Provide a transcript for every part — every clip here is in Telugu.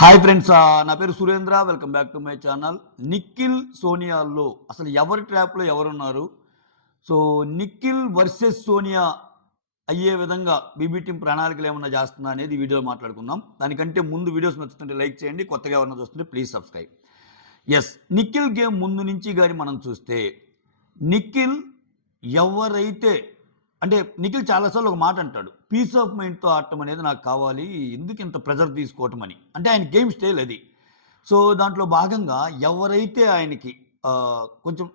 హాయ్ ఫ్రెండ్స్, నా పేరు Surendra. Welcome back to my channel. Nikhil సోనియాల్లో అసలు ఎవరి ట్రాప్లో ఎవరున్నారు? సో నిఖిల్ వర్సెస్ సోనియా అయ్యే విధంగా బీబీ టీం ప్రణాళికలు ఏమన్నా చేస్తుందా అనేది ఈ వీడియోలో మాట్లాడుకుందాం. దానికంటే ముందు వీడియోస్ నచ్చుతుంటే లైక్ చేయండి, కొత్తగా ఎవరన్నా చూస్తుంటే please subscribe. Yes, Nikhil game ముందు నుంచి కానీ మనం చూస్తే నిఖిల్ ఎవరైతే అంటే నిఖిల్ చాలాసార్లు ఒక మాట అంటాడు, పీస్ ఆఫ్ మైండ్తో ఆడటం అనేది నాకు కావాలి, ఎందుకు ఇంత ప్రెజర్ తీసుకోవటం అని. అంటే ఆయన గేమ్ స్టైల్ అది. సో దాంట్లో భాగంగా ఎవరైతే ఆయనకి కొంచెం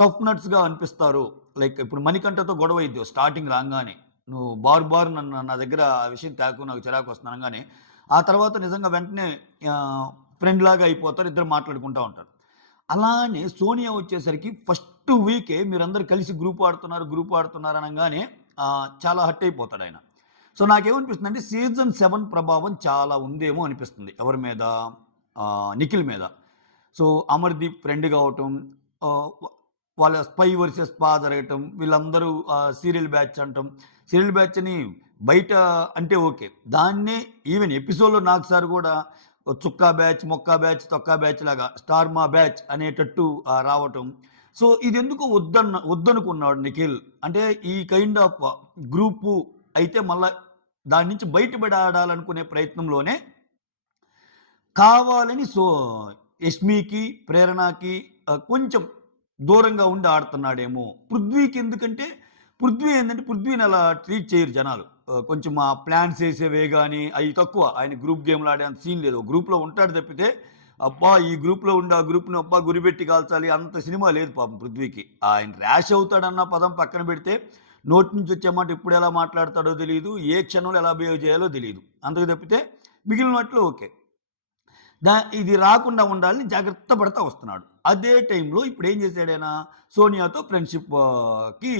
టఫ్ నట్స్గా అనిపిస్తారో, లైక్ ఇప్పుడు మణికంఠతో గొడవ అయింది స్టార్టింగ్ రాగానే, నువ్వు బారు నన్ను నా దగ్గర ఆ విషయం తేకు, నాకు చిరాకు వస్తున్నాగానే ఆ తర్వాత నిజంగా వెంటనే ఫ్రెండ్ లాగా అయిపోతారు, ఇద్దరు మాట్లాడుకుంటూ ఉంటారు. అలానే సోనియా వచ్చేసరికి ఫస్ట్ వీకే మీరందరూ కలిసి గ్రూప్ ఆడుతున్నారు అనగానే చాలా హర్ట్ అయిపోతాడు ఆయన. సో నాకేమనిపిస్తుంది అంటే సీజన్ 7 ప్రభావం చాలా ఉందేమో అనిపిస్తుంది ఎవరి మీద, నిఖిల్ మీద. సో అమర్దీప్ ఫ్రెండ్ కావటం, వాళ్ళ స్పై వర్సెస్ స్పా జరగటం, వీళ్ళందరూ సీరియల్ బ్యాచ్ అంటాం. సీరియల్ బ్యాచ్ అని బయట అంటే ఓకే, దాన్నే ఈవెన్ ఎపిసోడ్లో నాకు సార్ కూడా చుక్కా బ్యాచ్, మొక్కా బ్యాచ్, తొక్కా బ్యాచ్ లాగా స్టార్ మా బ్యాచ్ అనేటట్టు రావటం. సో ఇది ఎందుకు వద్దనుకున్నాడు నిఖిల్ అంటే ఈ కైండ్ ఆఫ్ గ్రూపు అయితే మళ్ళా దాని నుంచి బయటపడి ఆడాలనుకునే ప్రయత్నంలోనే కావాలని యష్మికి, ప్రేరణకి కొంచెం దూరంగా ఉండి ఆడుతున్నాడేమో. పృథ్వీకి ఎందుకంటే పృథ్వీ ఏంటంటే పృథ్వీని అలా ట్రీట్ చేయరు జనాలు. కొంచెం ఆ ప్లాన్స్ వేసేవే కానీ అవి తక్కువ. ఆయన గ్రూప్ గేమ్లు ఆడే అంత సీన్ లేదు. గ్రూప్లో ఉంటాడు తప్పితే అబ్బా ఈ గ్రూప్లో ఉండి ఆ గ్రూప్ని అబ్బా గురిపెట్టి కాల్చాలి అంత సినిమా లేదు పాపం పృథ్వీకి. ఆయన ర్యాష్ అవుతాడన్న పదం పక్కన పెడితే నోటి నుంచి వచ్చే మాట ఇప్పుడు ఎలా మాట్లాడతాడో తెలియదు, ఏ క్షణంలో ఎలా బిహేవ్ చేయాలో తెలియదు. అంతకు తప్పితే మిగిలిన వాటిలో ఓకే. ఇది రాకుండా ఉండాలని జాగ్రత్త పడతా వస్తున్నాడు. అదే టైంలో ఇప్పుడు ఏం చేశాడైనా సోనియాతో ఫ్రెండ్షిప్కి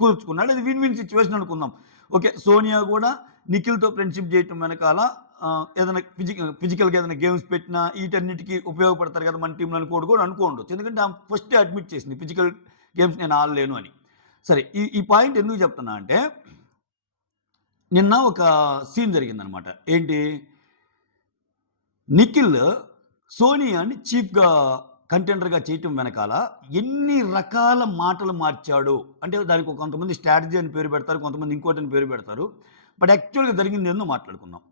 కూర్చుకున్నాడు. అది విన్ విన్ సిచ్యువేషన్ అనుకుందాం. ఓకే, సోనియా కూడా నిఖిల్తో ఫ్రెండ్షిప్ చేయటం వెనకాల ఏదైనా ఫిజికల్గా ఏదైనా గేమ్స్ పెట్టినా వీటన్నిటికీ ఉపయోగపడతారు కదా మన టీంలో కూడా అనుకోండు. ఎందుకంటే ఆమె ఫస్ట్ అడ్మిట్ చేసింది ఫిజికల్ గేమ్స్ నేను ఆడలేను అని. సరే, ఈ పాయింట్ ఎందుకు చెప్తున్నా అంటే నిన్న ఒక సీన్ జరిగిందనమాట. ఏంటి, నిఖిల్ సోనియాని చీఫ్గా కంటెండర్గా చేయటం వెనకాల ఎన్ని రకాల మాటలు మార్చాడు అంటే దానికి కొంతమంది స్ట్రాటజీ అని పేరు పెడతారు, కొంతమంది ఇంకోటి అని పేరు పెడతారు. బట్ యాక్చువల్గా జరిగింది ఏందో మాట్లాడుకుందాం.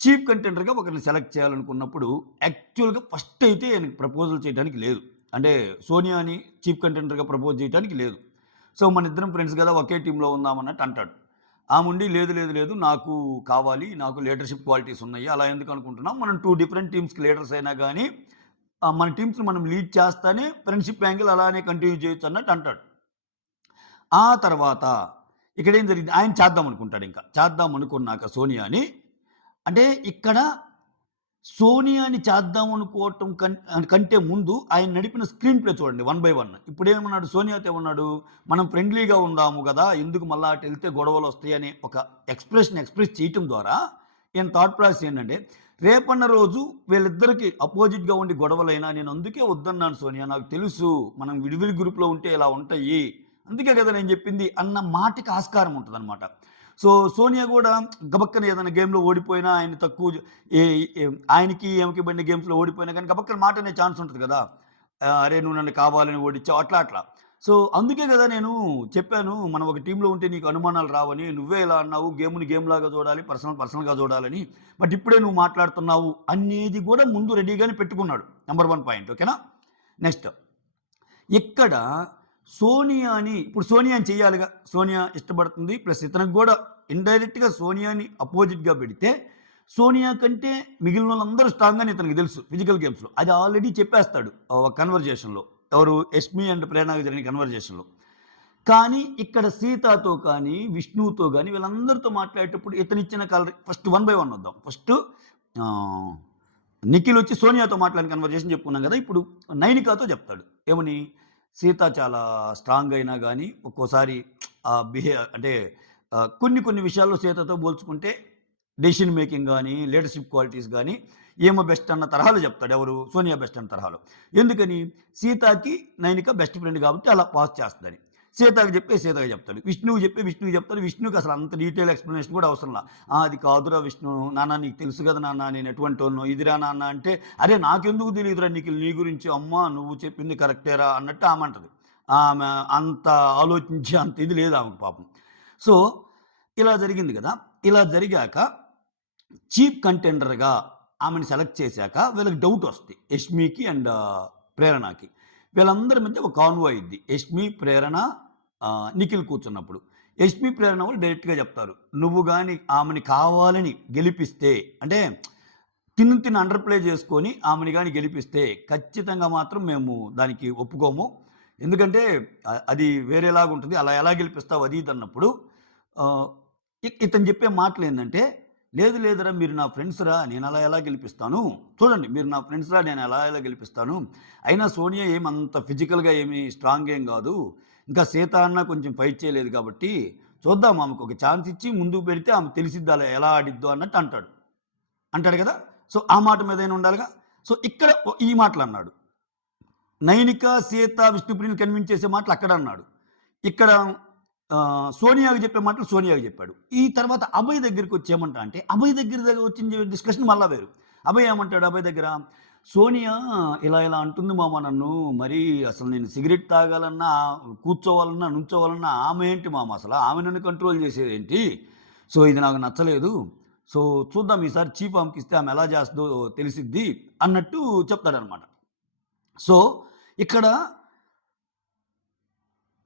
చీఫ్ కంటెండర్గా ఒకరిని సెలెక్ట్ చేయాలనుకున్నప్పుడు యాక్చువల్గా ఫస్ట్ అయితే ఆయనకి ప్రపోజల్ చేయడానికి లేదు. అంటే సోనియాని చీఫ్ కంటెండర్గా ప్రపోజ్ చేయడానికి లేదు. సో మన ఇద్దరం ఫ్రెండ్స్ కదా, ఒకే టీంలో ఉందామన్నట్టు అంటాడు. ఆముండి లేదు లేదు లేదు నాకు కావాలి, నాకు లీడర్షిప్ క్వాలిటీస్ ఉన్నాయి, అలా ఎందుకు అనుకుంటున్నాం, మనం 2 డిఫరెంట్ టీమ్స్కి లీడర్స్ అయినా కానీ మన టీమ్స్ని మనం లీడ్ చేస్తానే ఫ్రెండ్షిప్ యాంగిల్ అలానే కంటిన్యూ చేయొచ్చు అన్నట్టు అంటాడు. ఆ తర్వాత ఇక్కడ ఏం జరిగింది, ఆయన చేద్దాం అనుకుంటాడు. ఇంకా చేద్దాం అనుకున్నాక సోనియాని అంటే ఇక్కడ సోనియాని చేద్దాం అనుకోవటం కంటే ముందు ఆయన నడిపిన స్క్రీన్ ప్లే చూడండి 1 by 1. ఇప్పుడు ఏమన్నాడు, సోనియాతో ఏమన్నాడు, మనం ఫ్రెండ్లీగా ఉందాము కదా, ఎందుకు మళ్ళా అటు వెళ్తే గొడవలు వస్తాయి అనే ఒక ఎక్స్ప్రెస్ చేయటం ద్వారా ఈయన థాట్ ప్రాసెస్ ఏంటంటే రేపన్న రోజు వీళ్ళిద్దరికి అపోజిట్గా ఉండి గొడవలైనా నేను అందుకే వద్దన్నాను సోనియా, నాకు తెలుసు మనం విడివిడి గ్రూప్లో ఉంటే ఇలా ఉంటాయి, అందుకే కదా నేను చెప్పింది అన్న మాటకి ఆస్కారం ఉంటుంది అనమాట. సో సోనియా కూడా గబక్కన ఏదైనా గేమ్లో ఓడిపోయినా ఆయన తక్కువ ఆయనకి ఏమకి బండి గేమ్స్లో ఓడిపోయినా కానీ గబక్కన మాట అనే ఛాన్స్ ఉంటుంది కదా, అరే నువ్వు నన్ను కావాలని ఓడించావు అట్లా. సో అందుకే కదా నేను చెప్పాను మనం ఒక టీంలో ఉంటే నీకు అనుమానాలు రావని, నువ్వే ఇలా అన్నావు, గేమ్ని గేమ్ లాగా చూడాలి, పర్సనల్గా చూడాలని, బట్ ఇప్పుడే నువ్వు మాట్లాడుతున్నావు అనేది కూడా ముందు రెడీగానే పెట్టుకున్నాడు. Number 1 point. ఓకేనా. నెక్స్ట్, ఇక్కడ సోనియాని ఇప్పుడు సోనియాని చెయ్యాలిగా, సోనియా ఇష్టపడుతుంది, ప్లస్ ఇతనికి కూడా ఇండైరెక్ట్గా సోనియాని అపోజిట్గా పెడితే సోనియా కంటే మిగిలిన వాళ్ళందరూ స్ట్రాంగ్ అని ఇతనికి తెలుసు ఫిజికల్ గేమ్స్లో. అది ఆల్రెడీ చెప్పేస్తాడు ఒక కన్వర్జేషన్లో, ఎవరు యష్మి అండ్ ప్రేరణకు జరిగిన కన్వర్జేషన్లో. కానీ ఇక్కడ సీతతో కానీ విష్ణుతో కానీ వీళ్ళందరితో మాట్లాడేటప్పుడు ఇతనిచ్చిన కలర్ ఫస్ట్ 1 by 1 వద్దాం. ఫస్ట్ నిఖిల్ వచ్చి సోనియాతో మాట్లాడిన కన్వర్జేషన్ చెప్పుకున్నాం కదా, ఇప్పుడు నైనికాతో చెప్తాడు ఏమని, సీత చాలా స్ట్రాంగ్ అయినా కానీ ఒక్కోసారి అంటే కొన్ని విషయాల్లో సీతతో పోల్చుకుంటే డెసిషన్ మేకింగ్ కానీ లీడర్షిప్ క్వాలిటీస్ కానీ ఏమో బెస్ట్ అన్న తరహాలో చెప్తాడు. ఎవరు, సోనియా బెస్ట్ అన్న తరహాలో. ఎందుకని, సీతకి నైనిక బెస్ట్ ఫ్రెండ్ కాబట్టి అలా పాస్ చేస్తుందని. సీతకి చెప్పి సీతకి చెప్తాడు, విష్ణువుకి చెప్పి విష్ణువుకి చెప్తాడు. విష్ణువుకి అసలు అంత డీటెయిల్ ఎక్స్ప్లెనేషన్ కూడా అవసరంలా. అది కాదురా విష్ణు, నాన్న నీకు తెలుసు కదా నాన్న నేను ఎటువంటోనో, ఇదిరా నాన్న అంటే, అరే నాకెందుకు తెలియదురా నిఖిల్ నీ గురించి, అమ్మా నువ్వు చెప్పింది కరెక్టేరా అన్నట్టు ఆమె అంటది. ఆమె అంత ఆలోచించి అంత ఇది లేదు ఆమెకు పాపం. సో ఇలా జరిగింది కదా. ఇలా జరిగాక చీఫ్ కంటెండర్‌గా ఆమెను సెలెక్ట్ చేశాక వీళ్ళకి డౌట్ వస్తది. యష్మికి అండ్ ప్రేరణకి. వీళ్ళందరి మధ్య ఒక కాన్వాయ్ అయ్యిద్ది. యష్మి, ప్రేరణ, నిఖిల్ కూర్చున్నప్పుడు. యష్మి, ప్రేరణ వాళ్ళు డైరెక్ట్‌గా చెప్తారు. నువ్వు గాని ఆమెని కావాలని గెలిపిస్తే, అంటే తిను అండర్ ప్లే చేసుకొని ఆమెని గాని గెలిపిస్తే ఖచ్చితంగా మాత్రం మేము దానికి ఒప్పుకోము. ఎందుకంటే అది వేరేలాగుంటది. అలా ఎలా గెలిపిస్తావు అది ఇది అన్నప్పుడు ఆహ్, ఇతను చెప్పే మాటలేందంటే, లేదు లేదురా మీరు నా ఫ్రెండ్స్‌రా నేనలా ఎలా గెలిపిస్తాను. చూడండి మీరు నా ఫ్రెండ్స్‌రా నేను ఎలా గెలిపిస్తాను. అయినా సోనియా అంత ఫిజికల్‌గా ఏమి స్ట్రాంగ్ ఏం గాదు. ఇంకా సీత అన్న కొంచెం ఫైట్ చేయలేదు కాబట్టి చూద్దాం ఆమెకు ఒక ఛాన్స్ ఇచ్చి ముందుకు పెడితే ఆమె తెలిసిద్ది అలా ఎలా ఆడిద్దో అన్నట్టు అంటాడు. అంటాడు కదా. సో ఆ మాట మీదైనా ఉండాలిగా. సో ఇక్కడ ఈ మాటలన్నాడు. నైనిక, సీత, విష్ణుప్రియని కన్విన్స్ చేసే మాటలు అక్కడ అన్నాడు. ఇక్కడ సోనియాకి చెప్పే మాటలు సోనియాకి చెప్పాడు. ఈ తర్వాత అభయ్ దగ్గరికొచ్చి ఏమంటా అంటే, అభయ్ దగ్గర వచ్చిన డిస్కషన్ మళ్ళా వేరు. అభయ్ ఏమంటాడు అభయ్ దగ్గర, సోనియా ఇలా అంటుంది మామ నన్ను, మరి అసలు నేను సిగరెట్ తాగాలన్నా, కూర్చోవాలన్నా, నుంచోవాలన్నా ఆమె ఏంటి మామ అసల, ఆమె నన్ను కంట్రోల్ చేసేదేంటి? సో ఇది నాకు నచ్చలేదు. సో చూద్దాం ఈసారి చీఫ్ ఆమెకిస్తే ఆమె ఎలా చేస్తుందో తెలిసిద్ది అన్నట్టు చెప్తాడనమాట. సో ఇక్కడ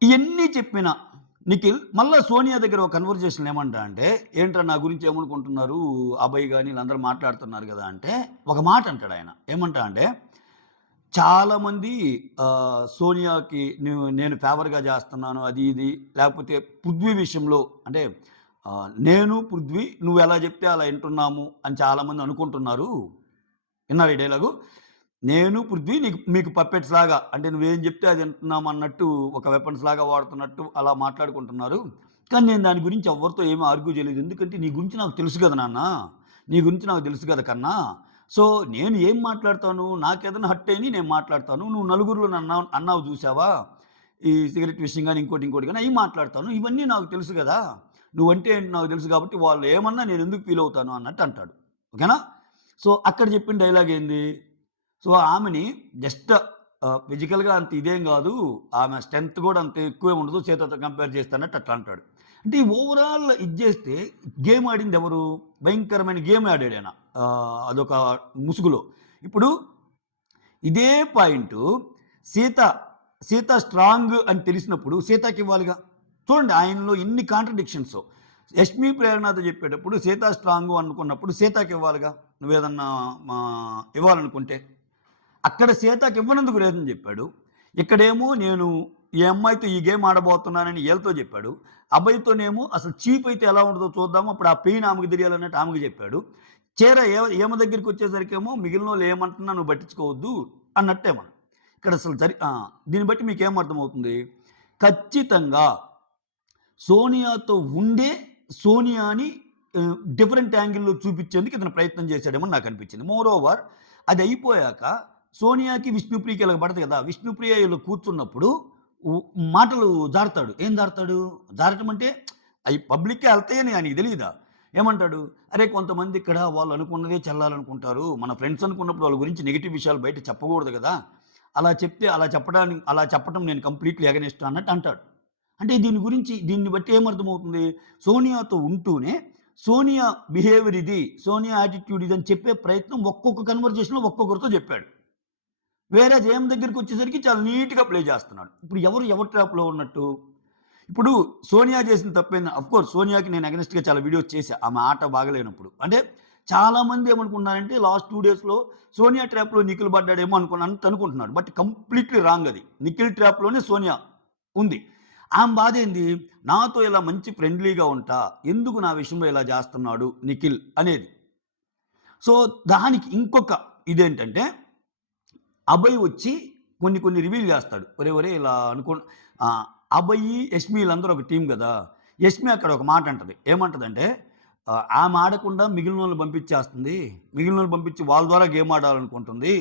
ఇయన్నీ చెప్పిన నిఖిల్ మళ్ళా సోనియా దగ్గర ఒక కన్వర్జేషన్ ఏమంటా అంటే, ఏంట్రా నా గురించి ఏమనుకుంటున్నారు అభయ్ గాని వీళ్ళందరూ మాట్లాడుతున్నారు కదా అంటే, ఒక మాట అంటాడు ఆయన. ఏమంటా అంటే, చాలామంది సోనియాకి నేను ఫేవర్‌గా చేస్తున్నాను అది ఇది, లేకపోతే పృథ్వీ విషయంలో అంటే నేను పృథ్వీ నువ్వెలా చెప్తే అలా వింటున్నాము అని చాలామంది అనుకుంటున్నారు. విన్నారా ఈ డైలాగు? నేను పృథ్వీ మీకు పప్పెట్స్ లాగా, అంటే నువ్వేం చెప్తే అది వింటున్నాం అన్నట్టు, ఒక వెపన్స్ లాగా వాడుతున్నట్టు అలా మాట్లాడుకుంటున్నారు. కానీ నేను దాని గురించి ఎవ్వరితో ఏమి ఆర్గ్యూ చేయలేదు. ఎందుకంటే నీ గురించి నాకు తెలుసు కదా నాన్న, నీ గురించి నాకు తెలుసు కదా కన్నా. సో నేను ఏం మాట్లాడతాను, నాకేదైనా హర్ట్ అయ్యి నేను మాట్లాడతాను. నువ్వు నలుగురిలో అన్నావు చూసావా, ఈ సిగరెట్ విషయం కానీ ఇంకోటి కానీ అవి మాట్లాడతాను. ఇవన్నీ నాకు తెలుసు కదా, నువ్వంటే ఏంటి నాకు తెలుసు కాబట్టి వాళ్ళు ఏమన్నా నేను ఎందుకు ఫీల్ అవుతాను అన్నట్టు అంటాడు. ఓకేనా. సో అక్కడ చెప్పిన డైలాగ్ ఏంది, సో ఆమెని జస్ట్ ఫిజికల్‌గా అంత ఇదేం గాదు, ఆమె స్ట్రెంత్ గూడా అంత ఎక్కువే ఉండదు సీతతో కంపేర్ చేస్తే అన్నట్టు అట్లా అంటాడు. అంటే ఈ ఓవరాల్ ఇది జేస్తే గేమ్ ఆడిందెవరు? భయంకరమైన గేమ్ ఆడాడాయన. అదొక ముసుగులో. ఇప్పుడు ఇదే పాయింటు సీత, సీత స్ట్రాంగ్ అని తెలిసినప్పుడు సీతకివ్వాలిగా. చూడండి ఆయనలో ఎన్ని కాంట్రడిక్షన్సో. యష్మి ప్రేరణతో చెప్పేటప్పుడు సీత స్ట్రాంగు అనుకున్నప్పుడు సీతకివ్వాలిగా. నువ్వేదన్నా ఇవ్వాలనుకుంటే. అక్కడ సీతకి ఇవ్వనందుకు రీజన్ చెప్పాడు. ఇక్కడేమో నేను ఈ అమ్మాయితో ఈ గేమ్ ఆడబోతున్నానని ఈళ్ళతో చెప్పాడు. అభయ్‌తోనేమో అసలు చీప్ అయితే ఎలా ఉంటదో చూద్దాము, అప్పుడు ఆ పెయిన్ ఆమెకు తెలియాలన్నట్టు ఆమెకు చెప్పాడు. ఈమె దగ్గరికొచ్చేసరికేమో మిగిలినోళ్ళు ఏమంటున్నా నువ్వు పట్టించుకోవద్దు అన్నట్టేమో. ఇక్కడ అసలు దీన్ని బట్టి మీకేం అర్థమవుతుంది? ఖచ్చితంగా సోనియాతో ఉండే సోనియాని డిఫరెంట్ యాంగిల్‌లో చూపించేందుకు ఇతను ప్రయత్నం చేశాడేమో నాకు అనిపించింది. మోర్ ఓవర్ అది అయిపోయాక సోనియాకి విష్ణుప్రియకి ఇలా పడదు కదా. విష్ణుప్రియ వీళ్ళు కూర్చున్నప్పుడు మాటలు జారుతాడు. ఏం జారుతాడు? జారటం అంటే అయి పబ్లిక్‌కే ఎళ్తాయని ఆయనకి తెలీదా? ఏమంటాడు? అరే కొంతమంది ఇక్కడ వాళ్ళు అనుకున్నదే చెల్లాలనుకుంటారు. మన ఫ్రెండ్స్ అనుకున్నప్పుడు వాళ్ళ గురించి నెగెటివ్ విషయాలు బయట చెప్పకూడదు కదా. అలా చెప్తే అలా చెప్పడం నేను కంప్లీట్‌లీ అగైనెస్ట్ అన్నట్టు అంటాడు. అంటే దీన్ని బట్టి ఏమర్థమవుతుంది? సోనియాతో ఉంటూనే సోనియా బిహేవియర్ ఇది, సోనియా యాటిట్యూడ్ ఇది అని చెప్పే ప్రయత్నం ఒక్కొక్క కన్వర్జేషన్‌లో ఒక్కొక్కరితో చెప్పాడు. వేరే జయం దగ్గరికొచ్చేసరికి చాలా నీట్‌గా ప్లే చేస్తున్నాడు. ఇప్పుడు ఎవరు ట్రాప్‌లో ఉన్నట్టు? ఇప్పుడు సోనియా చేసిన తప్పేంది, అఫ్‌కోర్స్ సోనియాకి నేను అగైనెస్ట్‌గా చాలా వీడియోస్ చేశా. ఆమె ఆట బాగలేనప్పుడు. అంటే చాలామంది ఏమనుకున్నారంటే లాస్ట్ 2 డేస్‌లో సోనియా ట్రాప్‌లో నిఖిల్ పడ్డాడేమో అనుకుంటున్నారు. బట్ కంప్లీట్‌లీ రాంగ్ అది. నిఖిల్ ట్రాప్‌లోనే సోనియా ఉంది. ఆమె బాధేంది? నాతో ఇలా మంచి ఫ్రెండ్లీగా ఉంటా, ఎందుకు నా విషయంలో ఇలా చేస్తున్నాడు నిఖిల్ అనేది. సో దానికి ఇంకొక ఇదేంటంటే అభయ్ వచ్చి కొన్ని రివీల్ చేస్తాడు. ఒరేయ్ ఇలా అభయ్, యష్మి వీళ్ళందరూ ఒక టీమ్ కదా. యష్మి అక్కడ ఒక మాట అంటది. ఏమంటదంటే ఆమె ఆడకుండా మిగిలినోళ్ళని పంపించేస్తుంది. మిగిలినోళ్ళని పంపించి వాళ్ళ ద్వారా గేమ్ ఆడాలనుకుంటుంది.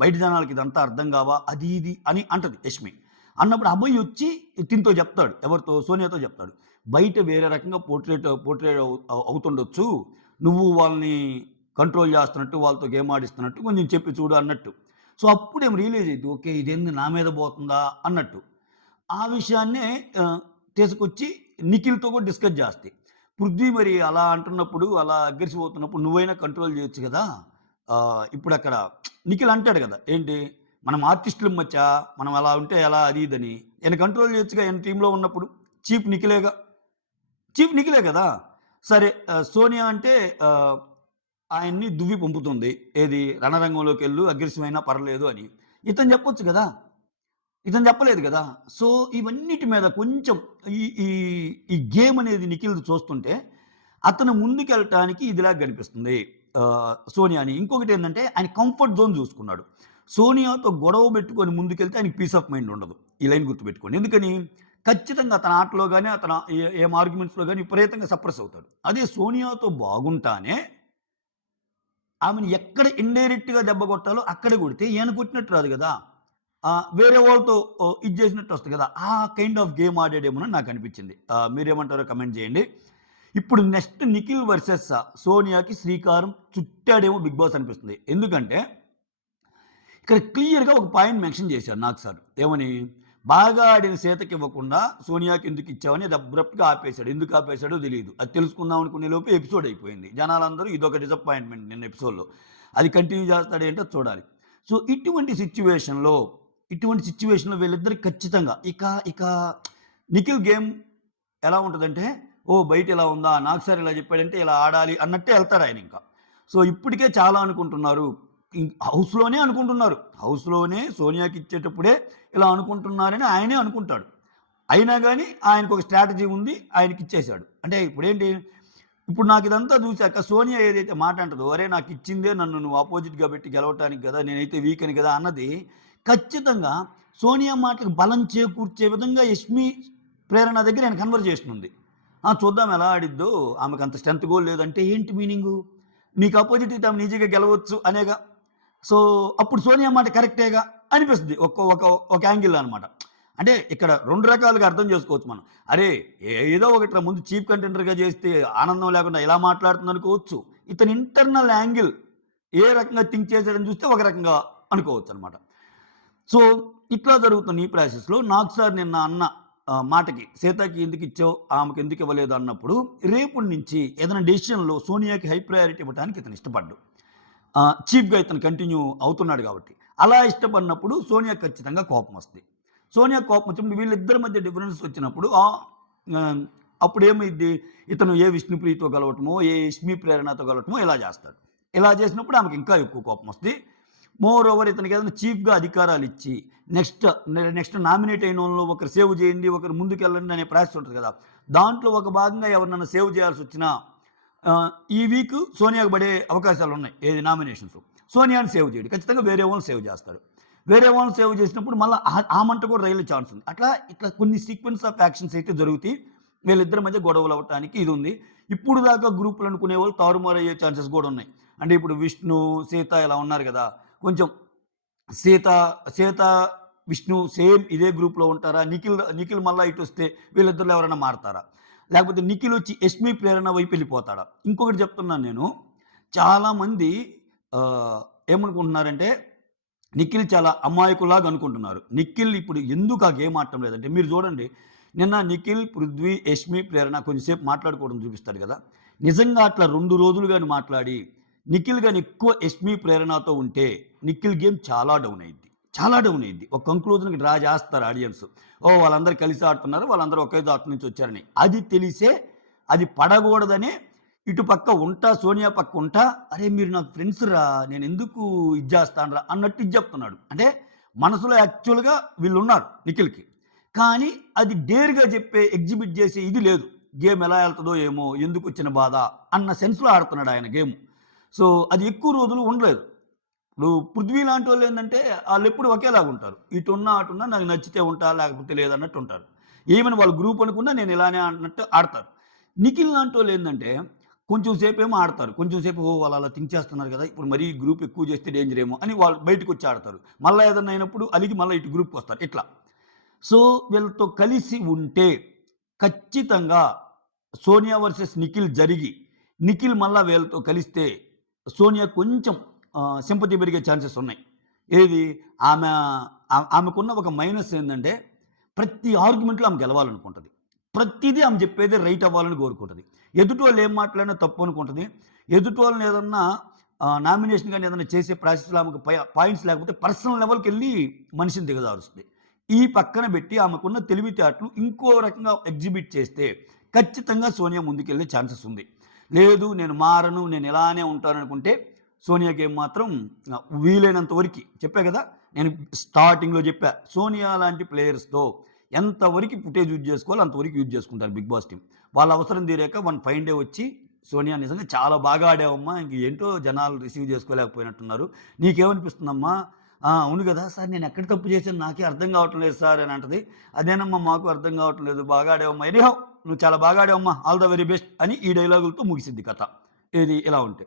బయట జనాలకి ఇదంతా అర్థం కావా అది ఇది అని అంటది యష్మి. అన్నప్పుడు అబ్బాయి వచ్చి తినతో చెప్తాడు. ఎవరితో? సోనియాతో చెప్తాడు. బయట వేరే రకంగా పోర్ట్రేట్ అవుతుండొచ్చు. నువ్వు వాళ్ళని కంట్రోల్ చేస్తున్నట్టు, వాళ్ళతో గేమ్ ఆడిస్తున్నట్టు కొంచెం చెప్పి చూడు అన్నట్టు. సో, అప్పుడేమో రియలైజ్ అయ్యిద్ది. ఓకే. ఇదేంది నా మీద పోతుందా అన్నట్టు. ఆ విషయాన్నే తీసుకొచ్చి నిఖిల్‌తో కూడా డిస్కస్ చేస్తయి. పృథ్వీ మరి అలా అంటున్నప్పుడు, అలా అగ్రెసివ్ అవుతున్నప్పుడు నువ్వైనా కంట్రోల్ చేయొచ్చు కదా! ఇప్పుడక్కడ నిఖిల్ అంటాడు కదా! ఏంటి? మనం ఆర్టిస్టులం మచ్చా. మనం అలా ఉంటే ఎలా అది ఇదని. ఈయన కంట్రోల్ చేయొచ్చుగా ఈయన టీమ్‌లో ఉన్నప్పుడు. చీఫ్ నిఖిలేగా. చీఫ్ నిఖిలే కదా! సరే సోనియా అంటే ఆయన్ని దువ్వి పంపుతుంది. ఏది? రణరంగంలోకెళ్ళు అగ్రెసివ్ అయినా పర్లేదు అని. ఇతను చెప్పొచ్చు గదా! ఇతను చెప్పలేదు గదా! సో, ఇవన్నిటి మీద కొంచెం ఈ ఈ ఈ గేమ్ అనేది నిఖిల్‌ది చూస్తుంటే, అతను ముందుకెళ్ళటానికి ఇదిలాగా కనిపిస్తుంది. సోనియాని. ఇంకొకటేందంటే ఆయన కంఫర్ట్ జోన్ చూసుకున్నాడు. సోనియాతో గొడవ పెట్టుకొని ముందుకెళ్తే ఆయనకి పీస్ ఆఫ్ మైండ్ ఉండదు. ఈ లైన్ గుర్తుపెట్టుకోండి. ఎందుకని? ఖచ్చితంగా అతని ఆటలో గాని, అతను ఏం ఆర్గ్యుమెంట్స్‌లో గాని విపరీతంగా సప్రెస్ అవుతాడు. అదే సోనియాతో బాగుంటానే ఆమెను ఎక్కడ ఇండైరెక్ట్‌గా దెబ్బ కొట్టాలో అక్కడే కొడితే ఈయన కొట్టినట్టు రాదు గదా! వేరే వాళ్ళతో ఇది చేసినట్టు వస్తది కదా! ఆ కైండ్ ఆఫ్ గేమ్ ఆడాడేమోనని నాకనిపించింది. మీరేమంటారో కమెంట్ చేయండి. ఇప్పుడు నెక్స్ట్ నిఖిల్ వర్సెస్ సోనియాకి శ్రీకారం చుట్టాడేమో బిగ్ బాస్ అనిపిస్తుంది. ఎందుకంటే ఇక్కడ క్లియర్‌గా ఒక పాయింట్ మెన్షన్ చేశారు నాగ్ సార్. ఏమని? బాగా ఆడిన సీతకివ్వకుండా సోనియాకి ఎందుకు ఇచ్చావని అది అబ్రప్ట్‌గా ఆపేశాడు. ఎందుకు ఆపేశాడో తెలీదు. అది తెలుసుకుందాం అనుకునే లోపే ఎపిసోడ్ అయిపోయింది. జనాలందరూ ఇదొక డిసప్పాయింట్‌మెంట్ నిన్న ఎపిసోడ్‌లో. అది కంటిన్యూ చేస్తాడేంటో చూడాలి. సో, ఇటువంటి సిట్యుయేషన్‌లో వీళ్ళిద్దరికి ఖచ్చితంగా ఇక నిఖిల్ గేమ్ ఎలా ఉంటదంటే, ఓహ్! బయట ఇలా ఉందా? నాకు సార్ ఇలా చెప్పాడంటే ఇలా ఆడాలి అన్నట్టే ఎళ్తాడాయనింక. సో, ఇప్పటికే చాలా అనుకుంటున్నారు. హౌస్‌లోనే అనుకుంటున్నారు. హౌస్‌లోనే సోనియాకిచ్చేటప్పుడే ఇలా అనుకుంటున్నారని ఆయనే అనుకుంటాడు. అయినా గాని ఆయనకొక స్ట్రాటజీ ఉంది. ఆయనకిచ్చేసాడు. అంటే ఇప్పుడేంటి? ఇప్పుడు నాకిదంతా చూసాక సోనియా ఏదైతే మాట అంటదో, "అరేయ్! నాకిచ్చిందే నన్ను నువ్వు అపోజిట్‌గా పెట్టి గెలవటానికి గదా! నేనైతే వీక్ అని గదా!" అన్నది ఖచ్చితంగా సోనియా మాటలకు బలం చేకూర్చే విధంగా యష్మి ప్రేరణ దగ్గర ఆయన కన్వర్జేషన్ ఉంది. చూద్దాం ఎలా ఆడిద్దో, ఆమెకంత స్ట్రెంత్ గూడా లేదంటే ఏంటి మీనింగు? నీకు అపోజిట్ అయితే ఆమెను ఈజీగా గెలవచ్చు అనేగా. సో, అప్పుడు సోనియా మాట కరెక్టేగా అనిపిస్తది. ఒక యాంగిల్‌లో అనమాట. అంటే ఇక్కడ 2 రకాలుగా అర్థం చేసుకోవచ్చు మనం. అరే! ఏదో ఒకటిరా ముందు చీఫ్ కంటెండర్‌గా చేస్తే ఆనందం లేకుండా ఇలా మాట్లాడుతుందనుకోవచ్చు. ఇతని ఇంటర్నల్ యాంగిల్ ఏ రకంగా థింక్ చేసాడని చూస్తే ఒక రకంగా అనుకోవచ్చనమాట. సో, ఇట్లా జరుగుతున్న ఈ ప్రాసెస్‌లో నాకు సార్ నిన్న అన్న మాటకి సీతకి ఎందుకిచ్చావు, ఆమెకెందుకు ఇవ్వలేదు అన్నప్పుడు రేపటి నుంచి ఏదైనా డెసిషన్‌లో సోనియాకి హై ప్రయారిటీ ఇవ్వడానికి ఇతను ఇష్టపడ్డు. చీఫ్‌గా ఇతను కంటిన్యూ అవుతున్నాడు కాబట్టి. అలా ఇష్టపడినప్పుడు సోనియాకి ఖచ్చితంగా కోపమొస్తది. సోనియాకి కోపం వచ్చినప్పుడు వీళ్ళిద్దరి మధ్య డిఫరెన్స్ వచ్చినప్పుడు అప్పుడేమైద్ది? ఇతను ఏ విష్ణుప్రియతో కలవటమో, ఏ యష్మి ప్రేరణతో కలవటమో ఇలా చేస్తాడు. ఇలా చేసినప్పుడు ఆమెకి ఇంకా ఎక్కువ కోపమొస్తది. మోర్ ఓవర్ ఇతనికి ఏదైనా చీఫ్‌గా అధికారాలిచ్చి నెక్స్ట్ నామినేట్ అయినోళ్ళలో ఒకరు సేవ్ చేయండి, ఒకరు ముందుకెళ్ళండి అనే ప్రాసెస్ ఉంటది కదా! దాంట్లో ఒక భాగంగా ఎవరినైనా సేవ్ చేయాల్సొచ్చినా ఈ వీక్ సోనియాకి పడే అవకాశాలున్నాయి. ఏది? నామినేషన్స్. సోనియాని సేవ్ చేయడు. ఖచ్చితంగా వేరే వాళ్ళని సేవ్ చేస్తాడు. వేరే వాళ్ళని సేవ్ చేసినప్పుడు మళ్ళా ఆ మంట కూడా రైలే ఛాన్స్ ఉంది. ఇట్లా కొన్ని సీక్వెన్స్ ఆఫ్ యాక్షన్స్ అయితే జరుగుతాయి. వీళ్ళిద్దరి మధ్య గొడవలు అవ్వటానికి ఇది ఉంది. ఇప్పుడు దాకా గ్రూపులు అనుకునే వాళ్ళు తారుమారయ్యే ఛాన్సెస్ కూడా ఉన్నాయి. అంటే ఇప్పుడు విష్ణు, సీత ఇలా ఉన్నారు కదా! కొంచెం సీత, సీత, విష్ణు సేమ్ ఇదే గ్రూప్‌లో ఉంటారా? నిఖిల్ మళ్ళా ఇటొస్తే వీళ్ళిద్దరిలో ఎవరైనా మారతారా? లేకపోతే నిఖిల్ వచ్చి యష్మి ప్రేరణ వైపు వెళ్ళిపోతాడా? ఇంకొకటి చెప్తున్నాను నేను. చాలామంది ఏమనుకుంటున్నారంటే నిఖిల్ చాలా అమాయకుల్లాగా అనుకుంటున్నారు. నిఖిల్ ఇప్పుడు ఎందుకు ఆ గేమ్ ఆడటం లేదంటే మీరు చూడండి. నిన్న నిఖిల్, పృథ్వీ, యష్మి, ప్రేరణ కొంచెంసేపు మాట్లాడుకోవడం చూపిస్తాడు కదా! నిజంగా అట్లా 2 రోజులు గాని మాట్లాడి నిఖిల్ గాని ఎక్కువ యష్మి ప్రేరణతో ఉంటే నిఖిల్ గేమ్ చాలా డౌన్ అయ్యిద్ది. చాలా డౌన్ అయ్యిద్ది. ఒక కంక్లూజన్‌కి డ్రా చేస్తారు ఆడియన్స్. ఓహ్! వాళ్ళందరూ కలిసి ఆడుతున్నారు. వాళ్ళందరూ ఒకే దాటి నుంచి వచ్చారని. అది తెలిసే అది పడకూడదనే ఇటు పక్క ఉంటా, సోనియా పక్క ఉంటా, "అరే! మీరు నాకు ఫ్రెండ్స్ రా! నేనెందుకు ఇది జేస్తానురా" అన్నట్టు ఇది జెప్తున్నాడు. అంటే మనసులో యాక్చువల్‌గా వీళ్ళున్నారు నిఖిల్‌కి. కానీ అది డేర్‌గా ఎగ్జిబిట్ జేసే ఇది లేదు. గేమ్ ఎలా ఎళ్తదో ఏమో! ఎందుకొచ్చిన బాధ అన్న సెన్స్‌లో ఆడుతున్నాడు ఆయన గేమ్. సో, అది ఎక్కువ రోజులు ఉండలేదు. ఇప్పుడు పృథ్వీ లాంటోళ్ళేందంటే ఆళ్ళెప్పుడు ఒకేలాగుంటారు. ఇటున్నా, అటున్నా నాకు నచ్చితే ఉంటా, లేకపోతే లేదన్నట్టు ఉంటారు. ఈవెన్ వాళ్ళు గ్రూప్ అనుకున్నా నేను ఇలానే అన్నట్టు ఆడతారు. నిఖిల్ లాంటోళ్ళేందంటే కొంచెం సేపేమో ఆడతారు. కొంచెం సేపు ఓహ్! వాళ్ళు అలా థింక్ చేస్తున్నారు గదా! ఇప్పుడు మరీ గ్రూప్ ఎక్కువ చేస్తే డేంజర్ ఏమో అని వాళ్ళు బయటకొచ్చి ఆడతారు. మళ్ళా ఏదన్నా అయినప్పుడు అలిగి మళ్ళా ఇటు గ్రూప్‌కొస్తారు. ఇట్లా. సో వీళ్ళతో కలిసి ఉంటే ఖచ్చితంగా సోనియా వర్సెస్ నిఖిల్ జరిగి, నిఖిల్ మళ్ళా వీళ్ళతో కలిస్తే సోనియా కొంచెం సింపతి పెరిగే ఛాన్సెస్ ఉన్నాయి. ఏది ఆమె ఆమెకున్న ఒక మైనస్ ఏందంటే ప్రతి ఆర్గ్యుమెంట్‌లో ఆమె గెలవాలనుకుంటది. ప్రతిదీ ఆమె చెప్పేది రైట్ అవ్వాలని కోరుకుంటది. ఎదుటోళ్ళు ఏం మాట్లాడినా తప్పు అనుకుంటది. ఎదుటోళ్ళని ఏదన్నా నామినేషన్ గాని ఏదైనా చేసే ప్రాసెస్‌లో ఆమెకు పాయింట్స్ లేకపోతే పర్సనల్ లెవెల్‌కెళ్ళి మనిషిని దిగజారుస్తది. ఈ పక్కన పెట్టి ఆమెకున్న తెలివితేటలు ఇంకో రకంగా ఎగ్జిబిట్ చేస్తే ఖచ్చితంగా సోనియా ముందుకెళ్ళే ఛాన్సెస్ ఉంది. లేదు నేను మారను, నేను ఇలానే ఉంటాననుకుంటే సోనియాకి ఏమాత్రం వీలైనంత వరకి చెప్పా కదా! నేను స్టార్టింగ్‌లో చెప్పా. సోనియా లాంటి ప్లేయర్స్‌తో ఎంతవరకు ఫుటేజ్ యూజ్ చేసుకోవాలో అంతవరకు యూజ్ చేసుకుంటారు బిగ్ బాస్ టీమ్. వాళ్ళ అవసరం తీరాక వన్ ఫైన్ డే వచ్చి సోనియా నిజంగా చాలా బాగా ఆడావమ్మా. ఇంక ఏంటో జనాలు రిసీవ్ చేసుకోలేకపోయినట్టున్నారు. నీకేమనిపిస్తుందమ్మా? అవును గదా! సార్ నేనెక్కడ తప్పు చేశాను నాకే అర్థం కావటం లేదు సార్ అని అంటది. అదేనమ్మా మాకు అర్థం కావటం లేదు. బాగా ఆడావమ్మా. ఎనీహౌ నువ్వు చాలా బాగా ఆడావమ్మా. ఆల్ ద వెరీ బెస్ట్ అని ఈ డైలాగులతో ముగిసిద్ది కథ. ఏది ఇలా ఉంటే.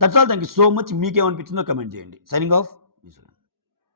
That's all. Thank you so much. మీకేమనిపించిందో కామెంట్ చేయండి. Signing of.